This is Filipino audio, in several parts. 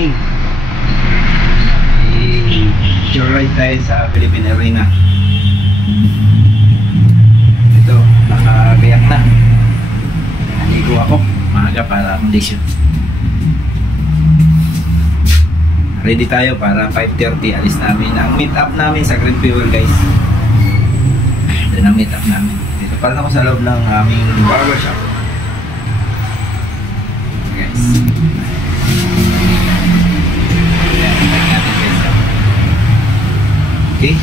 morning. Joyride tayo sa Philippine Arena. Ito, nakagayak na. Naligo ako maaga para condition. Ready tayo para 5:30 alis namin ang meet up namin sa Green Fuel, guys. Ito ang meet up namin. Dito pa rin ako sa loob ng aming barbershop, guys. Okay,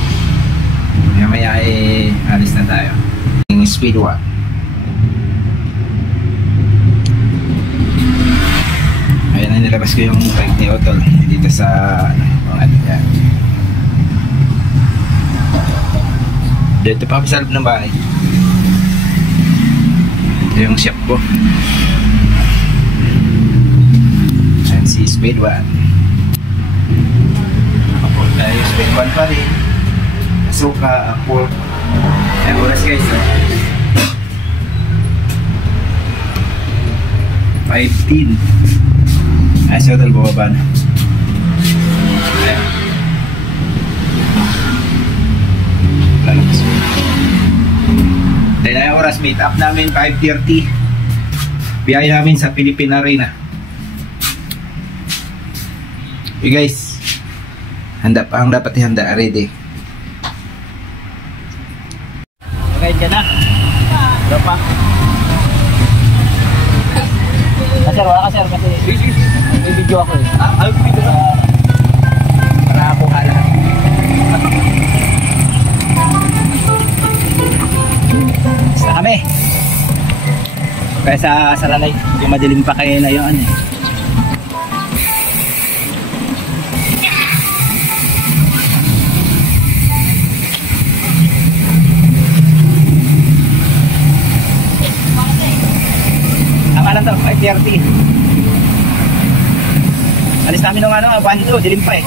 mamaya ay alis na tayo. Yung speed walk. Ayan na, nilabas ko yung bike ni Otol dito sa mga yan. Dito pa kami sa loob ng bahay. Ito yung shop ko. Ayan si speed walk. Nakapol tayo, speed walk pa rin. Suka, apple. Ayan, oras guys, no? 5:10. Ayan, si Hotel bumaba na. Ayan. Lalabas. Dahil na yung oras, meet up namin 5:30. Biyahe namin sa Philippine Arena. Okay guys, handa pa ang dapat ihanda, ready. Okay, dyan na. Wala pa. Sir, wala ka sir kasi may video ako eh. Ay, video na. Para ako hala. Basta kami. Kaya sa Salalay, yung madilim pa kayo na yun eh. Ano to? 5:30. Alis namin nung ano, 1-2, dilim pa eh.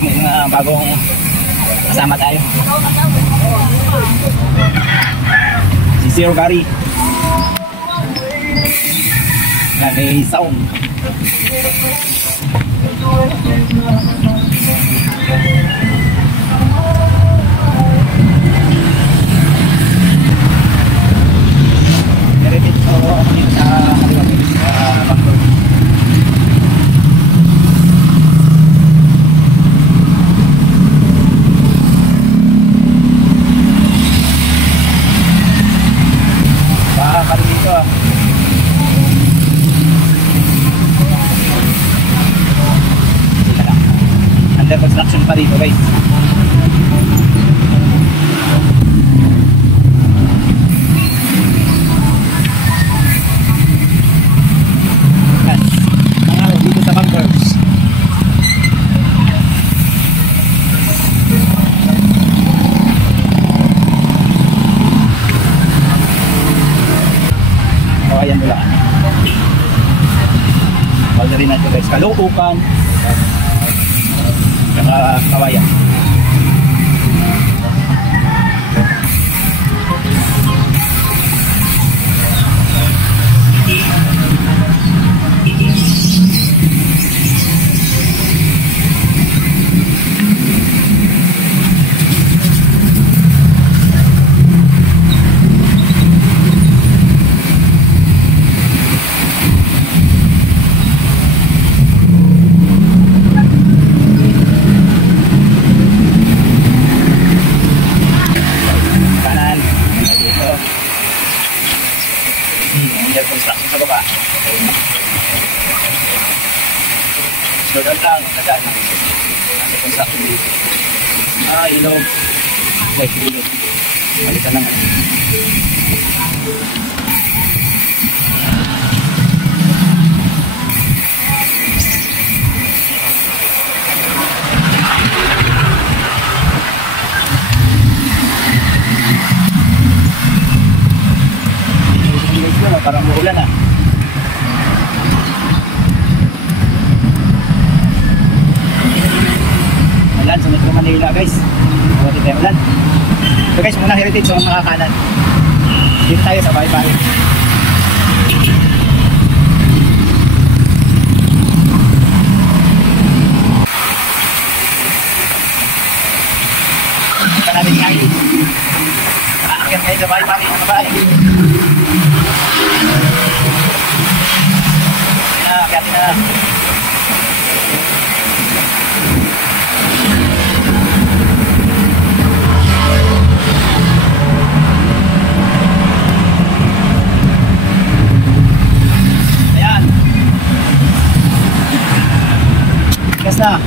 May mga bagong kasama tayo. Si Zero Gary. May sound. Under construction pa dito guys. Dito sa bunkers. O ayan nila. Wala rin natin guys. Kalukukan. Saka kawayan. Construction sa baba. So, doon lang, nagdaan na. Nasa construction dito. Ilog. Guys, ilog. Balikan lang. Parang muulan ah. Ulan sa Metro Manila guys. Buti tayo ulan. So guys, muna heritage sa mga kanan. Dito tayo sa bahay-bahay. Sabay pa rin, sabay. Kaya na. Ayan. Gas na.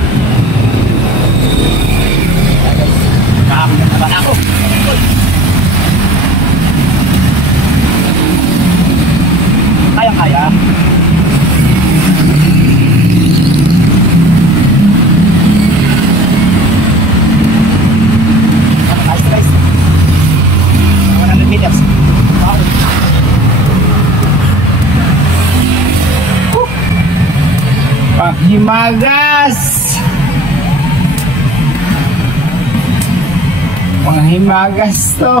Nakakagod naman ako. Kaya-kaya. Nice. 100 meters. Wow. Paghimagas. Panghimagas to.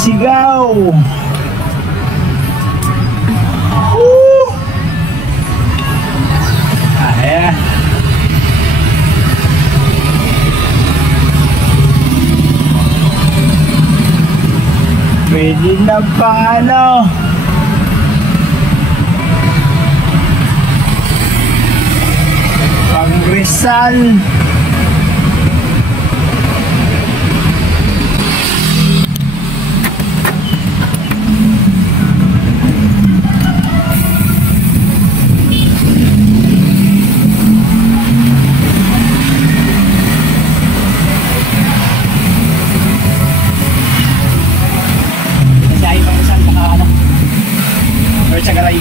Sigaw. Ayan. Pwede na pang ano. Pang Rizal. Chagaray.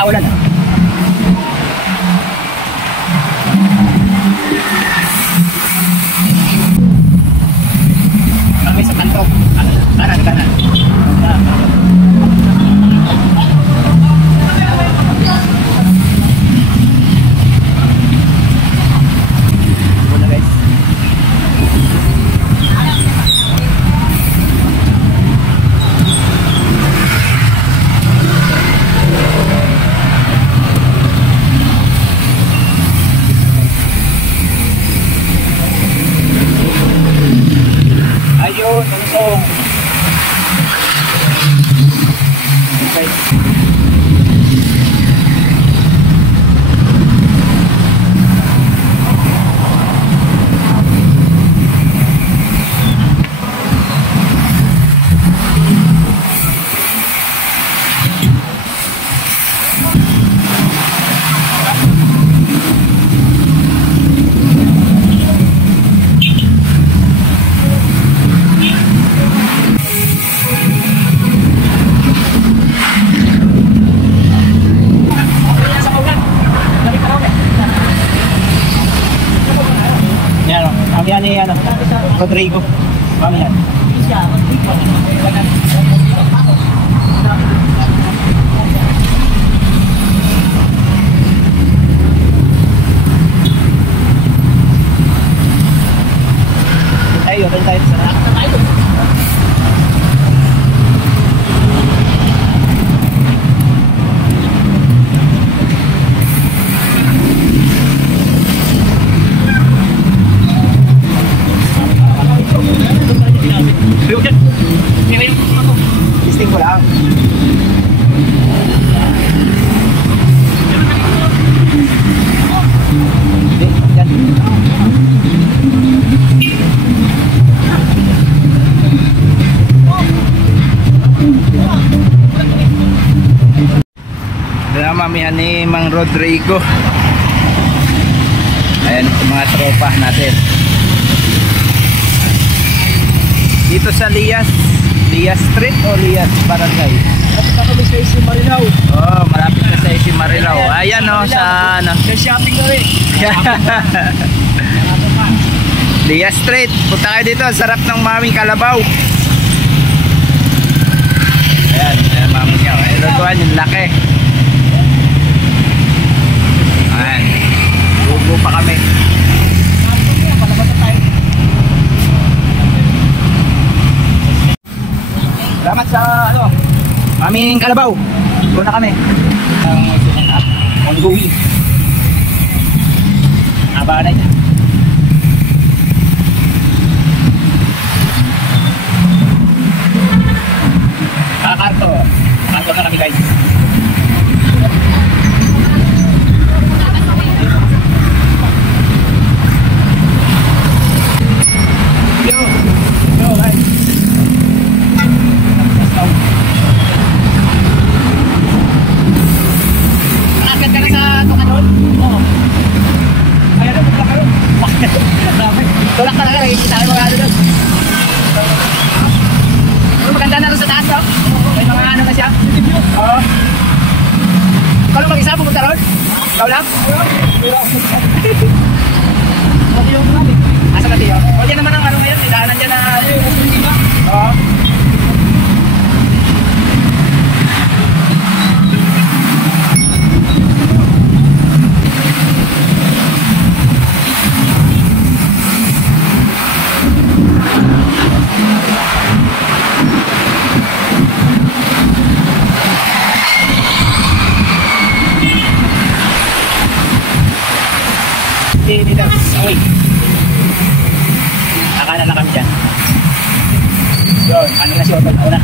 Ulan. Kami sa kanto. Kanan. Muna guys. Ayun, usong. Okay. Yan ni ano, Rodrigo. Kami yan. Tayo sa tayo. Listing ko lang. Yan. Dala mamihan ni Mang Rodrigo. Ayan yung mga tropa natin. Dito sa Lias Street o Lias Barangay? Malapit na kami sa Isi Marilao. Oh, malapit na sa Isi Marilao. Ayan o, sa ano. Sa shopping na rin. Lias Street. Punta kayo dito. Sarap ng maming kalabaw. Ayan, ayan mami niya. Ayan, lutuan yung laki. Ayan. Bubo pa kami. Salamat sa ano, aming kalabaw. Doon na kami. Ang ongoing. Abangan na ito. Karto. Karto na kami guys. Yo guys. Nakakit ka na sa tukadon? Oo. Kaya na tulak ka rin. Tulak ka na rin. Kita ka mga ano doon. Maganda na rin sa taas, no? May mga ano na siya. Oo. Ikaw lang mag-isa pumunta ron? Ikaw lang? Asa na tiyo? O dyan naman ang ano ngayon. Idaanan dyan na... Oo. Dito. Uy. Nakana na kami dyan. Yun. Ano na si Otto? Ako na.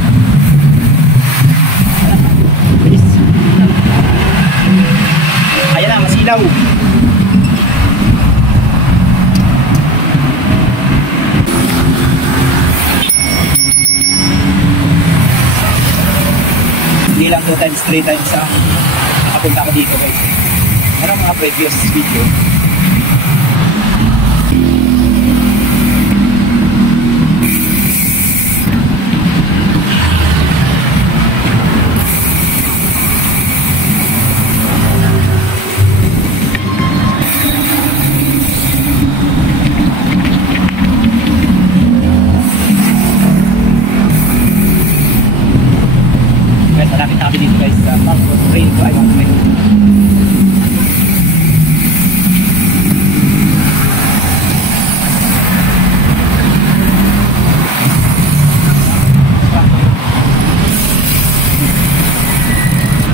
Bilis. Ayan na. Masilaw. Hindi lang 2 times, 3 times nakapunta ako dito guys. Meron mga previous video. Malapit na kami dito guys sa Park of Rain to Iwan Way.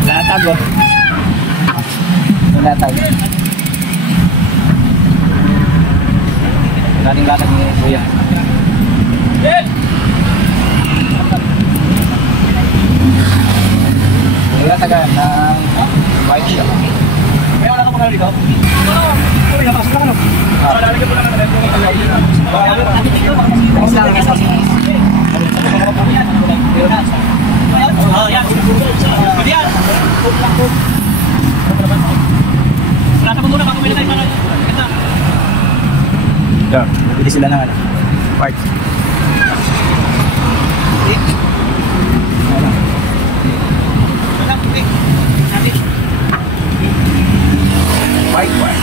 Latag o. Latag. Dating latag ni Kuya. Wala taga ng white shop. May wala ka muna dito? Oo. Uy, napasok lang ano? Lalagyan mo lang ang ito. Yan. Yan. Rata mo muna bago may tayo para. Yan. Pili sila ng ano? Parts. White one.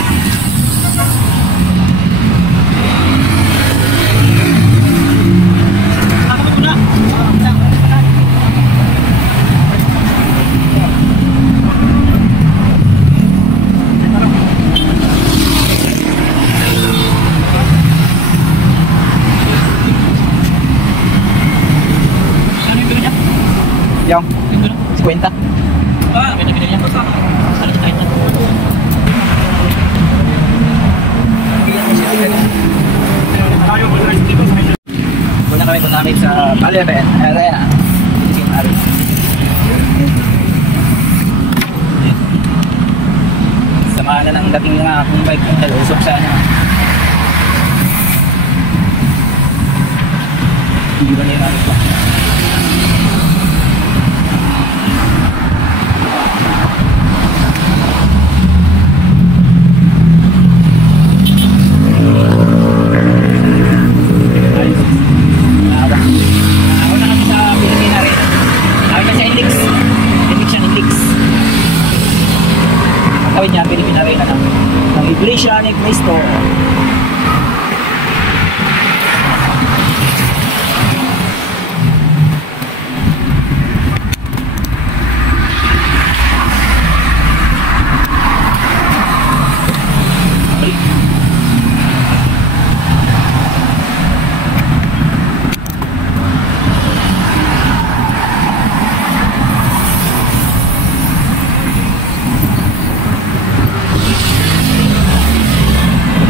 Yung 50. Ah, pinagpili niya. Salit tayo na. Muna kami kung namin sa Paliaben Arena. Samahan na ng dating nga akong bike kung nalusok sana. Hindi ba niya namin pa? tanawin niya, Philippine Arena ng Iglesia ni Cristo.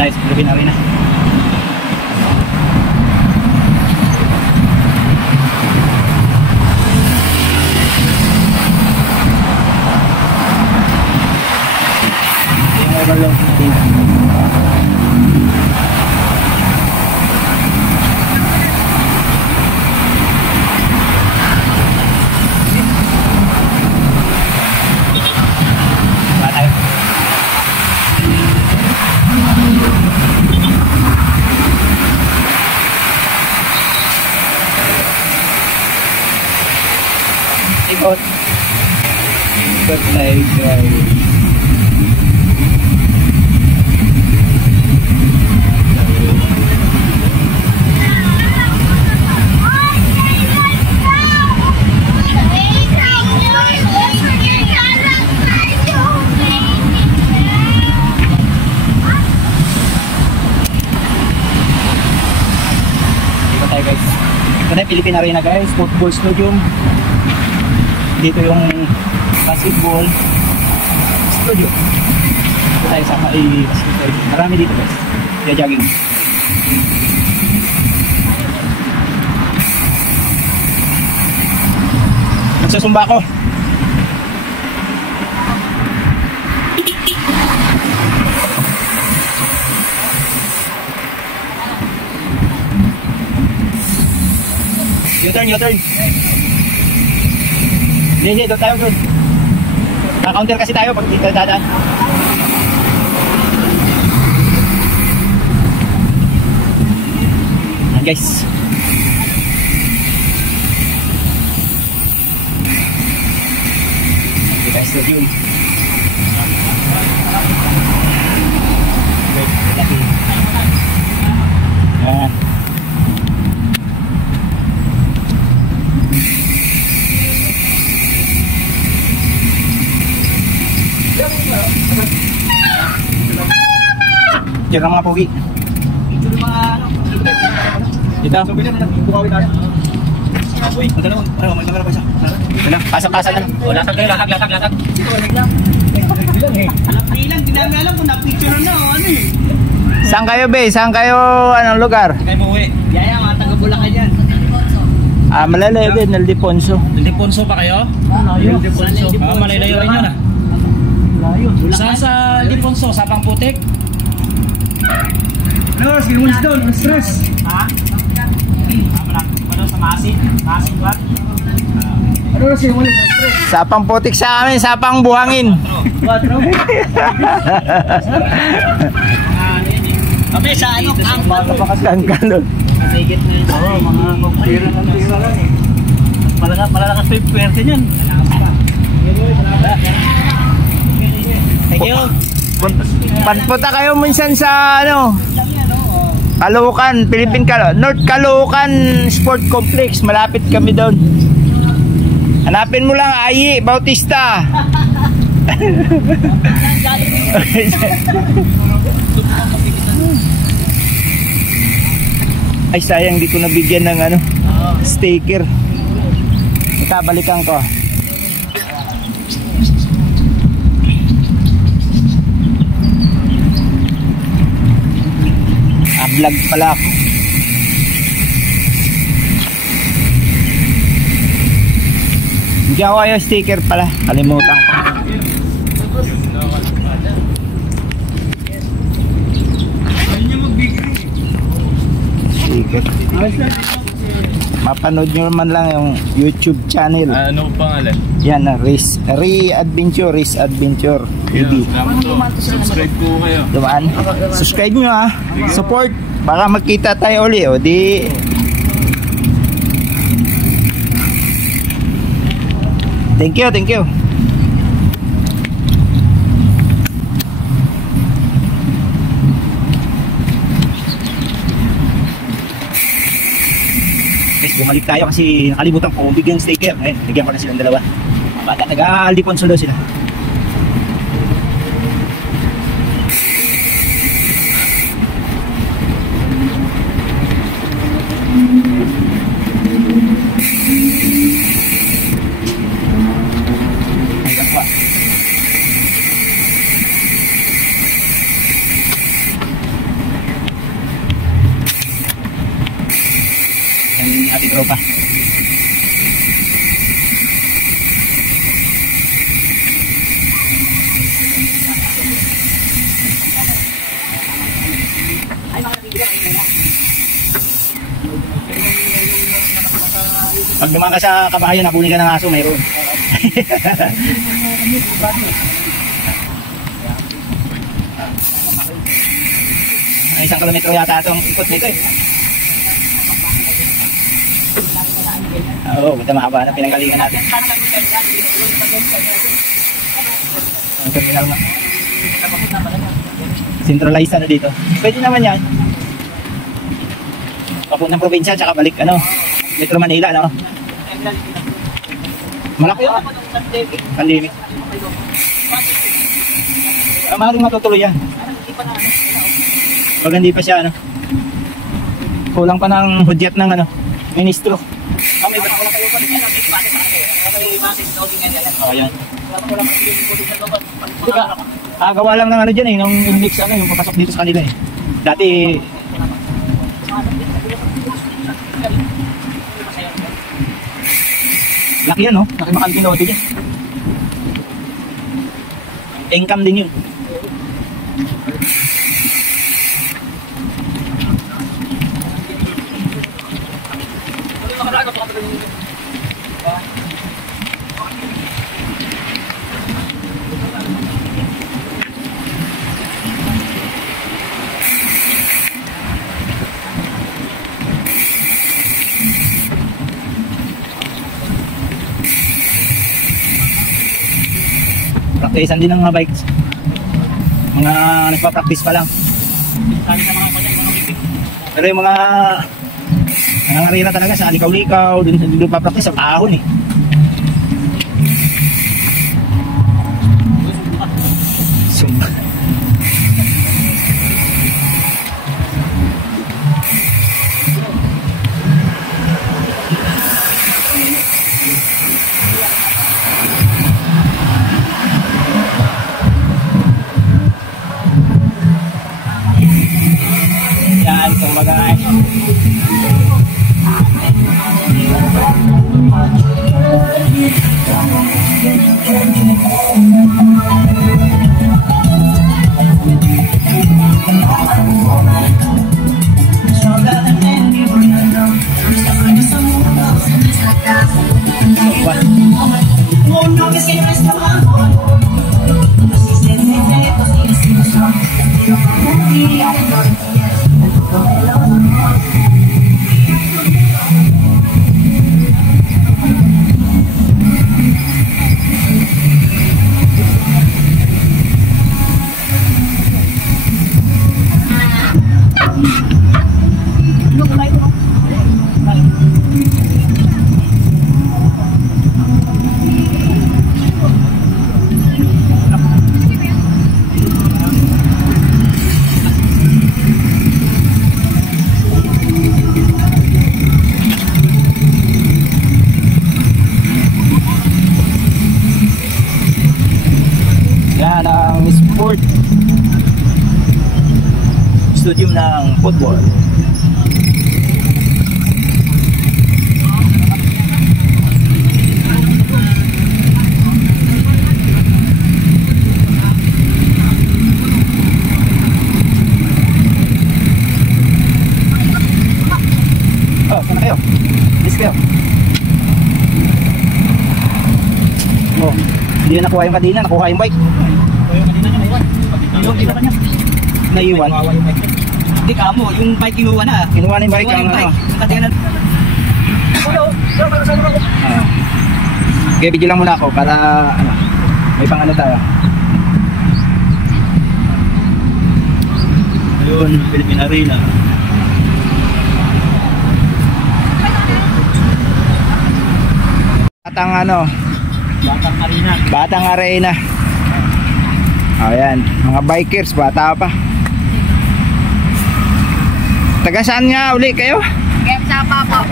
Tayo sa Philippine Arena. Yung overload natin. Wala tayo. Ikot. Ikot tayo guys. Ikot tayo guys. Ito na yung Philippine Arena guys. Football stadium. Dito yung basketball studio. Dito tayo sa basketball. Marami dito guys. Kaya jogging. Nagsasumba ako. U-turn, U-turn. Hindi, doon tayo doon. Naka-counter kasi tayo pag dito dadaan. Ayan guys. Dito tayo sa view. Ayan. Diyan ang mga pogi. Dito. Pasang-pasang na. O, latag kayo, latag. Ilang, di namin alam kung na-picture na ano eh. Saan kayo be? Saan kayo anong lugar? Kaya mo uwi. Yaya, mga taga-Bulacan yan. Malalayo din, Ildefonso. Ildefonso pa kayo? Ildefonso. Malalayo rin yun ah. Saan sa Ildefonso? Sapang Putik? No, sinulis doon, stress. Ha? Ano sa Masin? Masin ba? Ano na sinulis, stress? Sapang Putik sa amin, sapang buhangin. 4. Kami sa ano, Kangkalo. Sigit mo yun. Oo, mga kumpira ng tira lang eh. Malalakas pa yung pwerte niyan. Thank you. Punta kayo minsan sa ano? Caloocan, North Caloocan Sport Complex. Malapit kami doon. Hanapin mo lang Ayi Bautista. Ay sayang di ko nabigyan ng ano sticker. Balikan ko. Vlog pala ako. Hindi ako yung sticker pala. Kalimutan ko. Sticker. Mapanood nyo naman lang yung YouTube channel. Ano pangalan? Yan na, Race Adventure TV. Subscribe po kayo. Dumaan. Subscribe nyo ha. Support. Baka magkita tayo uli. O di. Thank you. bumalik tayo kasi nakalimutan ko bigyan sticker. Bigyan ko na silang dalawa. Bata taga Aldiponso daw sila. Ating tropa. Pag dumaan ka sa kabahayan, napunin ka ng aso, mayroon. Isang kilometro yata itong ikot nito eh. Oo, buta mahaba na pinanggalingan natin. Ang terminal na. Centralized na dito. Pwede naman yan. Papuntang probinsya, tsaka balik, Metro Manila, Malaki yun. Pandemic. Maaaring matutuloy yan. Pag hindi pa siya, kulang pa ng hudyat ng, ministro. Oh, yan. Gawa lang ng dyan nung mix yung papasok dito sa kanila Dati laki yan laki makang pinote dyan. Income din yun. Praktisan din ng mga bikes. Mga nagpa-practice pa lang. Pero yung mga nangangarira talaga sa likaw-likaw, dun pa-practice sa ahon Sumba. Yan, kumbaga sport stadium ng football. Oh, sana kayo? Please kayo. Oh, hindi na nakuha yung kadina, nakuha yung bike. Yung iba niya. Naiwan. Hindi ka mo, yung bike kinuha na. Kinuha na yung bike. Kadina. Okay, video lang muna ako para may pang tayo. Ayun, Philippine Arena. batang ano, Batang Arena. batang arena. Ayan, mga bikers, bata pa. Taga saan nga uli kayo? Sapa po.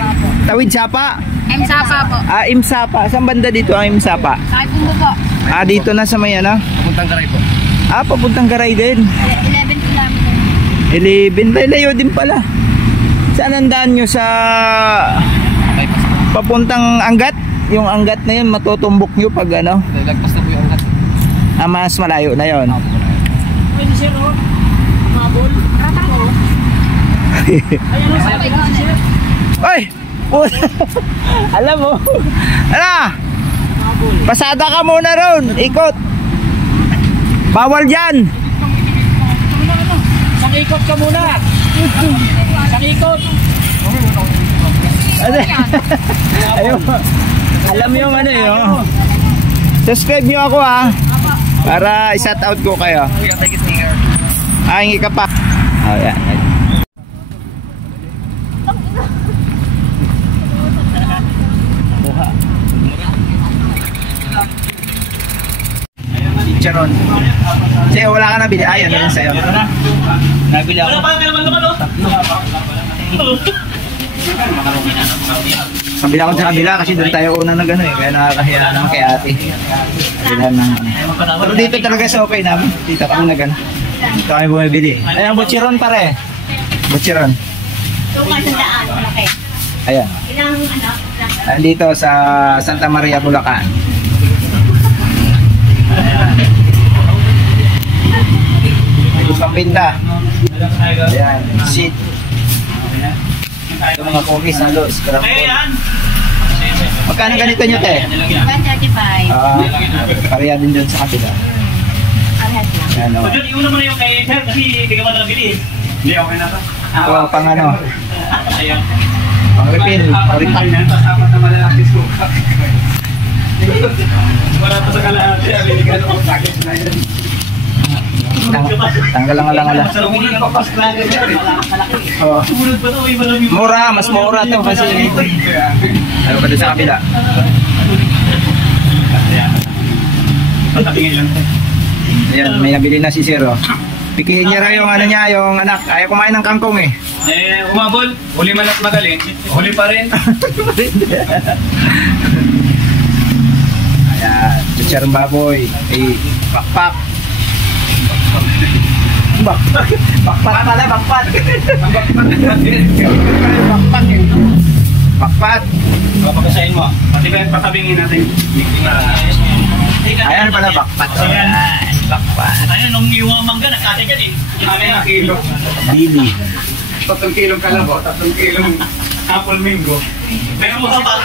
Tawid Sapa? Sapa po. Ah, Imsapa. Saan banda dito ang Imsapa? Kahit po po. Ah, dito na sa may ano? Papuntang Garay po. Ah, papuntang Garay din. 11 kilometers. 11, layo din pala. Saan ang daan nyo sa papuntang Angat? Yung Angat na yun, matutumbok nyo pag ano? Lagpas na po yung Angat. Ah, mas malayo na yun. Pwede sir, oh. Mabol. Ayan, oh, sabi ka, sir. Oy! Alam mo? Ano? Pasada ka muna ron. Ikot. Bawal dyan. Isang ikot ka muna. Isang ikot. Ano? Ayun. Alam mo yung ano yun. Subscribe nyo ako ha. Para i-shout out ko kayo. Ah, hingi ka pa. Oh, yan. Chicharon. Sige, wala ka nabili. Ay, ano yun sa'yo? Nabili ako. Kabila ko sa kabila kasi doon tayo una na gano'n eh. Kaya nakakahiya naman kay ate. Kabilaan ng Pero dito talaga sa okay namin. Dito kami na gano'n. Dito kami bumibili. Ay, ang butchiron pare. Butchiron. So, kasandaan. Malaki. Ayan. Ilang ano? Nandito sa Santa Maria, Bulacan. May gustong pinta. Ayan. Seat. Ito mga cookies na los. Magkano ganito nyo, te? 135. Pareha din dun sa kabila. Parehas lang. Ano? Iuna mo na yung kay sir kasi bigyan mo na lang bili. Hindi, okay na to. Ito pang ano? Ayan. Pang refill. Refill. Apat na malalaki ko. Wala to sa kalahati. Amerikano ko sakit na yan. Tanggal lang ala. Sumunod pa pas lang. Oh. Sumunod pa to. Iba lang yung... Mura, mas mura to kasi ano pa doon sa kabila. Patabingin lang. Ayan, may nabili na si Zero. Pikihin niya raw yung ano niya, yung anak. Ayaw kumain ng kangkong eh. Umabol. Huli man at magaling. Huli pa rin. Ayan, chicharon baboy. Eh, bakpak. Bakpak pala, bakpak. Bakpak eh. Bakpak. Papakasain mo. Pati ba patabingin natin? Ayan pala, bakpak. Ayan. Bakpak. Ayun, nung iwamang ka, nakatigan eh. Amin na kilo. Bili. 3 kilong kalabaw, 3 kilong apple mango. Pero mo pa.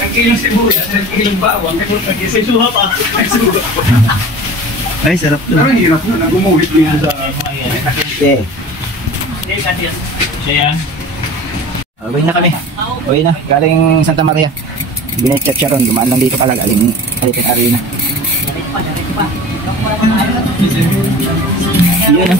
Ang kilong sibuyas, 1 kilong bawang, May suha pa. Ay, sarap to. Pero hirap na, gumuhit mo yan sa... Okay. Siya yan. Uwi na kami. Uwi na. Galing Santa Maria. Binetchacharon. Dumaan lang dito pala. Galing Alipin Arena. Yun na.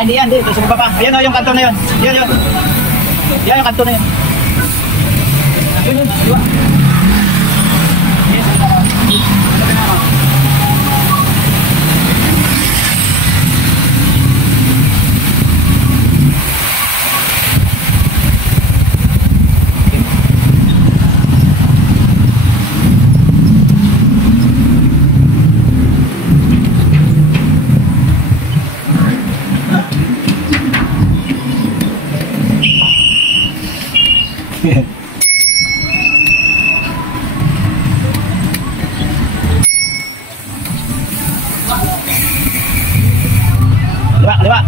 Ay, hindi yan. Sa baba. Ayan o, yung kanto na yun. Yan yun. Yan yung kanto na yun. Yun yun. Diba? Diba? Diba?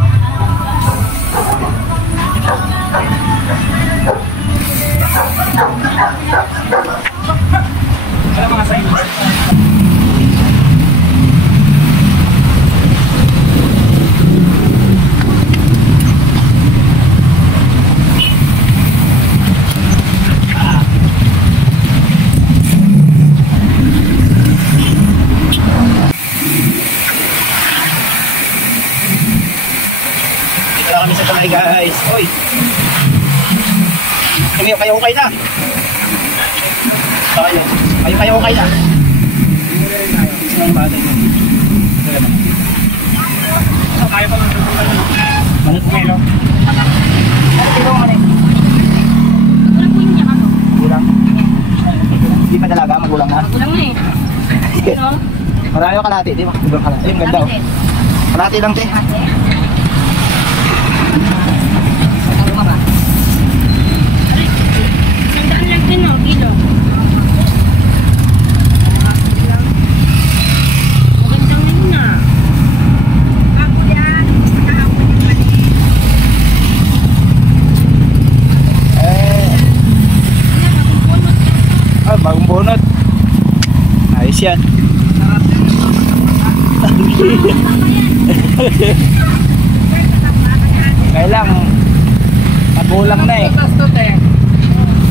Kayo okay na. Kayo okay na. Kaya pa lang ito. Manit mo yun. Gulang. Hindi pa talaga, magulang na. Kulang na eh. Ano? Marami yung kalahati, di ba? Gulang kalahati. Yung ganda oh. Kalahati lang, te. Sandaan lang din oh, kilo. Magandang na yun ah. Ako yan. Bagong bunot. Ayos yan. Kaya lang, magulang na eh.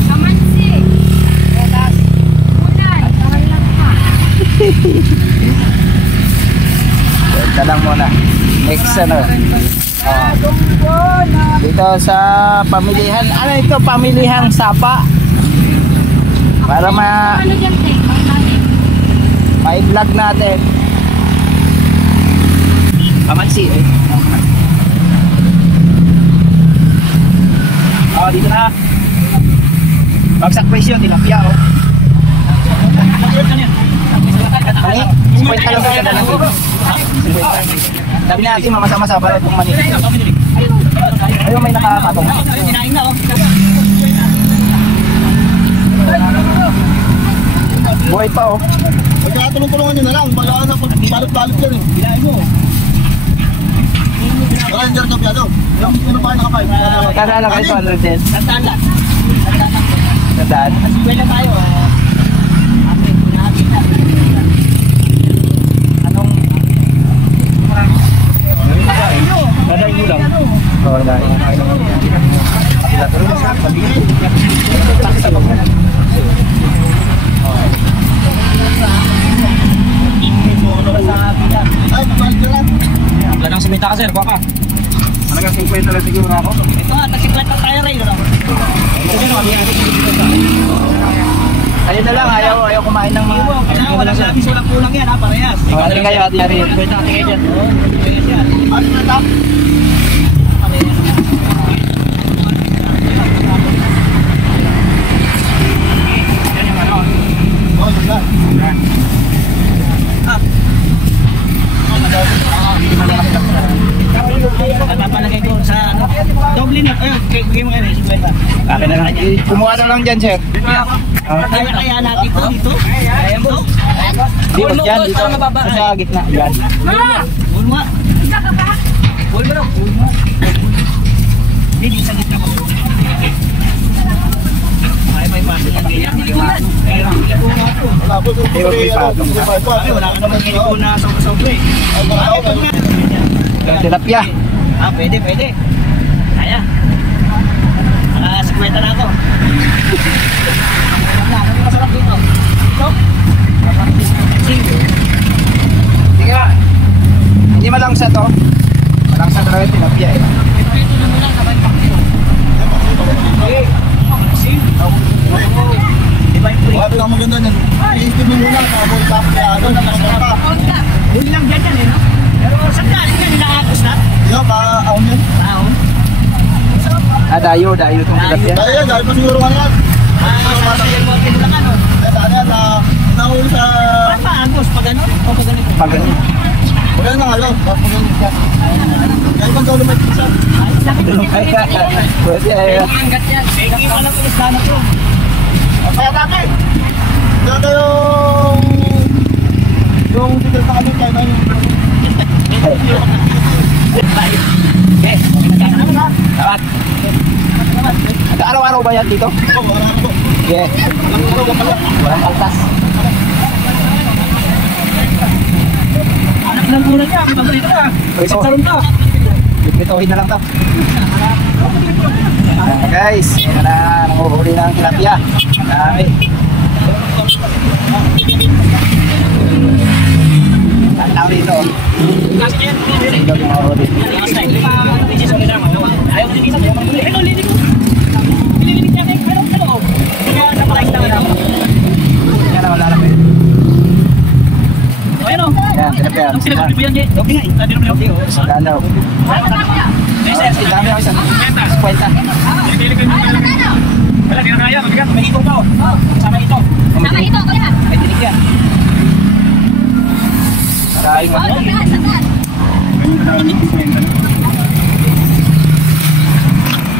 Kamansi. Kulay. Karay lang pa. Ito lang muna. Next ano. Dito sa pamilihan. Ano ito? Pamilihang Sapa. Para Ano dyan te? ma-vlog natin. Kamansi eh. Dito na. Bagsak presyo, tilapia oh. Mani? 50 lang ka na lang dito. 50. Sabi natin mamasa-masa para itong mani. Ayun may nakakatong. Kinain na oh. Buhay pa oh. Magkakatulong-tulungan nyo na lang. Balaan na balot-balot yan eh. Bilahin mo. Wala yung jarang kapyado. Yung ano pa kayo nakapay? Kasala kayo 200 din. Tandaan lang. Tandaan. Pwede tayo. Anong? Dadaing mo lang. Oo, dadaing. Ay, babalit ka lang. Wala nang simita ka sir, kuha ka. Malaga 50 lang siguro ako. Ito nga, nagkiplat pa tayo rin. Ayun na lang, ayaw kumain ng mga... Walang labis, walang kulang yan ha, parehas. Ate kayo, ate rin. Kwenta ate kayo dyan. Parehas yan. Ano na tap? Oh, yan. Papalagay ko sa ano. Doble na. Ayun, bigay mo nga rin. Akin na lang. Kumuha na lang dyan, sir. Kaya natin ito dito. Kaya mo. Dito, dyan, dito. Sa gitna. Yan. Bull mo. Bull mo. Hindi sa gitna mo. May pasok ang ganyan. Wala po. Wala ka naman ngayon na sobre. Tilapia. Pwede. Kaya. 50 na ako. Ano masarap dito? Ito? Hindi ka. Hindi malangsa to. Malangsa talaga yung tilapia eh. Wala lang maganda niyan. I-isip mo muna. Kabol pa. Kaya ano, nakasama pa. Huli lang dyan yan eh, no? Pero saan galing yan? Nilakakos na? Yo, pa-aon yan. Taon? Dayo itong tilapia. Kaya yan, dahil pa siguro ka yan. Masasayang mo din lang ano? Saan yan, nahuli sa... Paano pa Agos? Pag ano? O pag ganito? Pag ganun. Wala na nga yun. Tapos ganyan siya. Kaya ibang daw lumay pizza. Pwede eh. Hanggat yan. Hindi ko alam kung isla na to. Kaya bakit? Kaya tayo... Yung tigil sa kanya, kaya tayo... Okay. Dapat. Araw-araw ba yan dito? Oo, wala na po. Yeah. Walang kaltas. Anak ng kulang niya. Paborito ka. Ito. Sarong ka. Bituhin na lang to. Guys, yan na nanguhuli ng tilapia. Dami. Tantang dito. Ito nanguhuli. Ayaw ko din isa. Ito, linig ko. Nililig niya kayo. Yan na, wala na ba yun? Ayun o. Yan, tilapia. Ang sila ko yan, okay nga eh. Hindi naman okay. Saan daw? Dami ako isa. 50. Wala, di na kaya. Mabigat, may ito pa o. Sama ito. Sama ito, kuya. May tinik yan. Maraming Oh, sagat, sagat.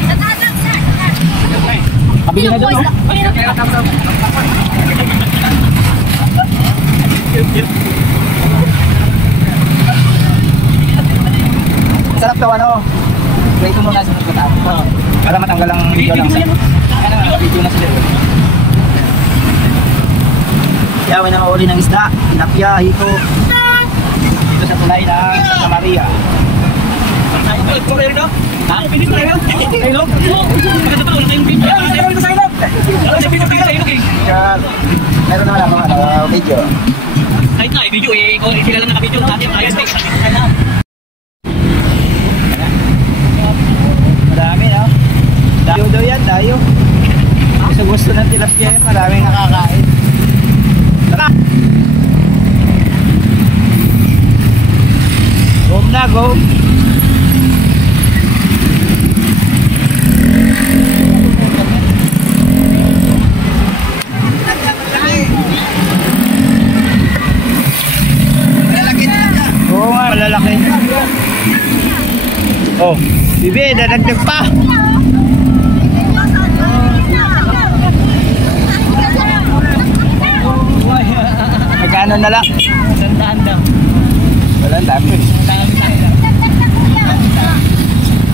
Sagat, sagat. Kabili na doon. sarap daw ano. Wait mo muna sa pagkatapos. Para matanggal ang video lang sa. Video na sila. Yaw na mauli ng isda, tilapia, hito. Dito sa tulay ng Santa Maria. Ha? Pili ko kayo? Kayo? Magkatotoo lang kayong video. Ayaw ito sa ilog. Ayaw sa video sa ilog eh. Sure. Meron naman ako video. Kahit na, video eh. Ikaw sila lang nakabidyo. Dati ayos eh. Marami no? Dayo daw yan, dayo. Gusto ng tilapia yan, maraming nakakain. Tara! Go na, go! Oo nga, malalaki. Oh, bibi, dadagdag pa. Magkano na lang? Sandaan daw. Walang dami.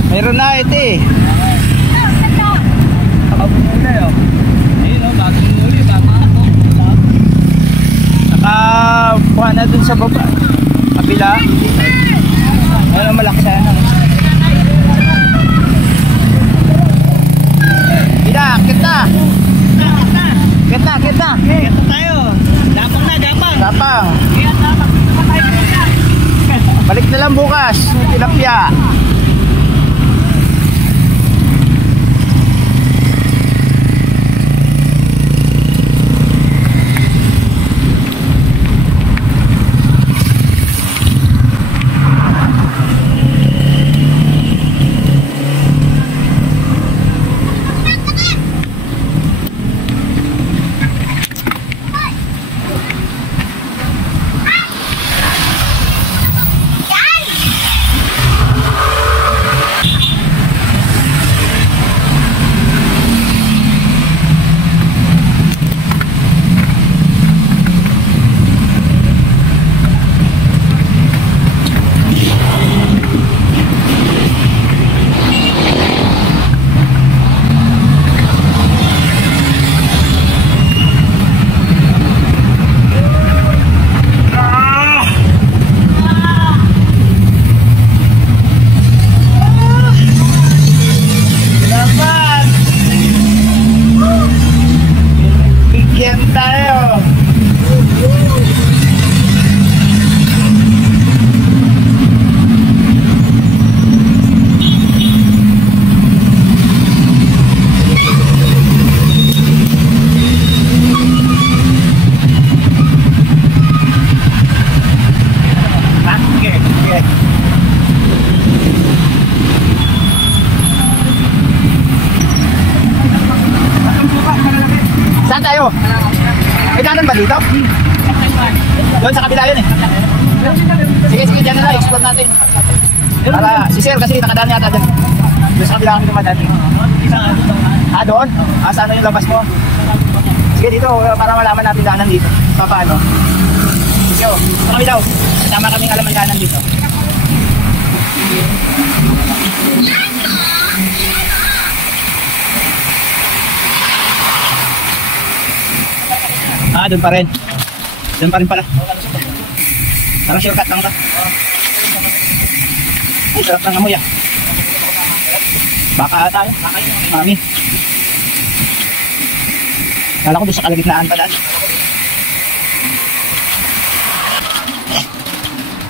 Meron na ito eh. Ayun o, bagong muli. Nakabuha na dun sa baba. Kabila. Ayun, malaki sana. Kita! Kita tayo. Dapang na, dapang. Tapang. Balik na lang bukas. Tilapia. Saan tayo? May kanan ba dito? Doon sa kabila yun eh. Sige, dyan na lang, explore natin. Para si Sir kasi nakadaan yata dyan. Doon sa kabila kami dumadaan. Doon? Saan yung labas mo? Sige dito, para malaman natin daanan dito. Paano? Sige, sa kabila. Tama kaming alaman daanan dito. Doon pa rin. Doon pa rin pala. Parang shortcut lang ba? Ay, sarap ng amoy ah. Baka tayo. Mami. Kala ko doon sa kalagitnaan pa daan.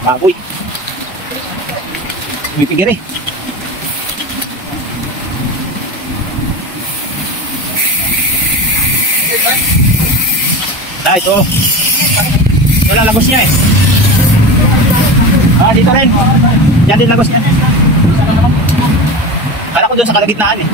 Baboy. Umipigir eh. Ito. Wala lagos niya eh. Dito rin. Yan din lagos niya. Kala ko doon sa kalagitnaan eh.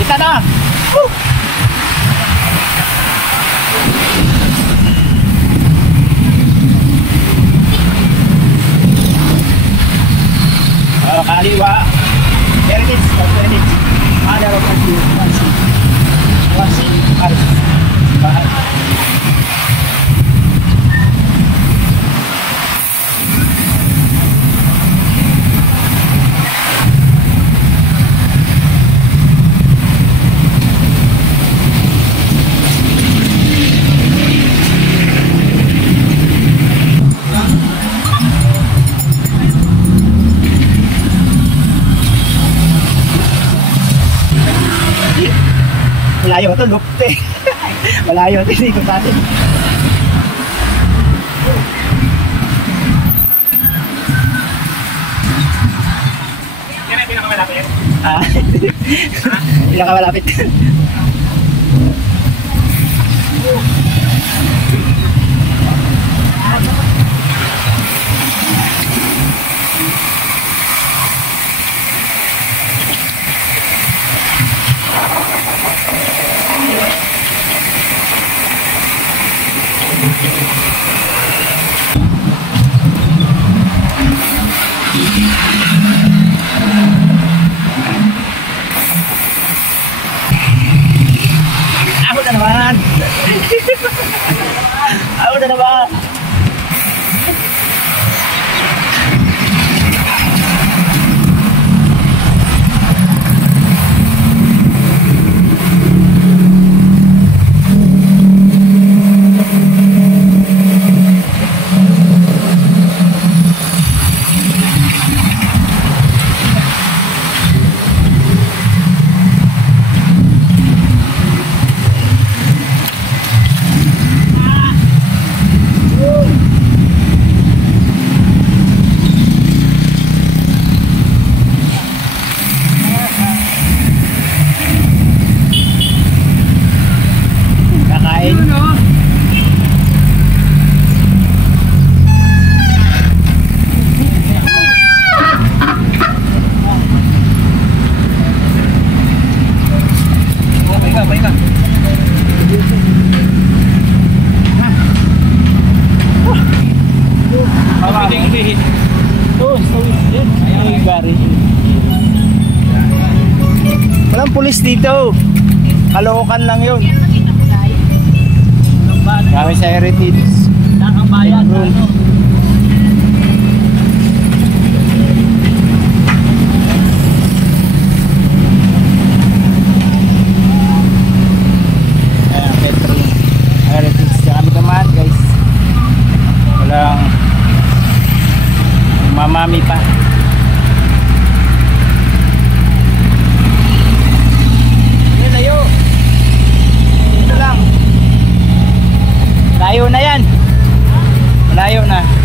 Kita na! Kaliwa. Heritage. Mother of the Wasi. Bahan. Malayo ito, lupte. Malayo ito, ikot natin. Yan ang pinakamalapit. Pinakamalapit. Ako na naman. Ako na naman. Walang pulis dito. Kalookan lang yun. Kami sa Heritage. Ang bayan. Ayan, Petro. Heritage. Kami naman guys. Walang mamami pa. Layo na yan. Malayo na.